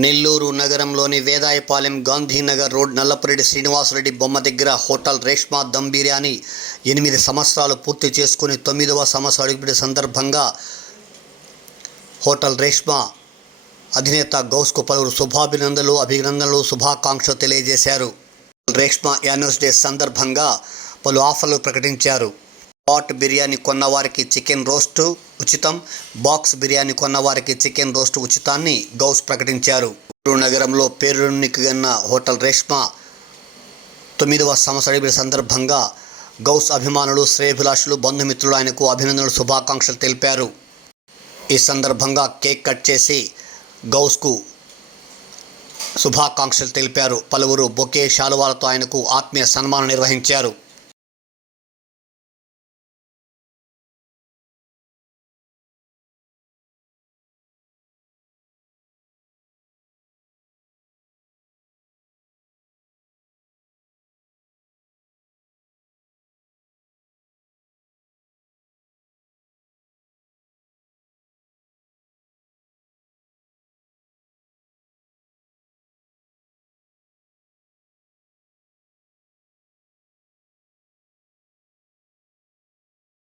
నెల్లూరు నగరంలోని వేదాయపాలెం గాంధీనగర్ రోడ్ నల్లపురెడ్డి శ్రీనివాసరెడ్డి బొమ్మ దగ్గర హోటల్ రేష్మా దమ్ బిర్యానీ 8 సంవత్సరాలు పూర్తి చేసుకుని 9వ సంవత్సరం అడుగుపెట్టే సందర్భంగా హోటల్ రేష్మా అధినేత గౌస్కు పలువురు అభినందనలు శుభాకాంక్షలు తెలియజేశారు. రేష్మా యానివర్సరీ డే సందర్భంగా పలు ఆఫర్లు ప్రకటించారు. పాట్ బిర్యానీ కొన్నవారికి చికెన్ రోస్టు ఉచితం, బాక్స్ బిర్యానీ కొన్నవారికి చికెన్ రోస్టు ఉచితాన్ని గౌస్ ప్రకటించారు. నగరంలో పేరునికిగన్న హోటల్ రేష్మా 9వ సంవత్సరం సందర్భంగా గౌస్ అభిమానులు, శ్రేయోభిలాషులు, బంధుమిత్రులు ఆయనకు అభినందనలు శుభాకాంక్షలు తెలిపారు. ఈ సందర్భంగా కేక్ కట్ చేసి గౌస్కు శుభాకాంక్షలు తెలిపారు. పలువురు బొకే శాలువాలతో ఆయనకు ఆత్మీయ సన్మానం నిర్వహించారు.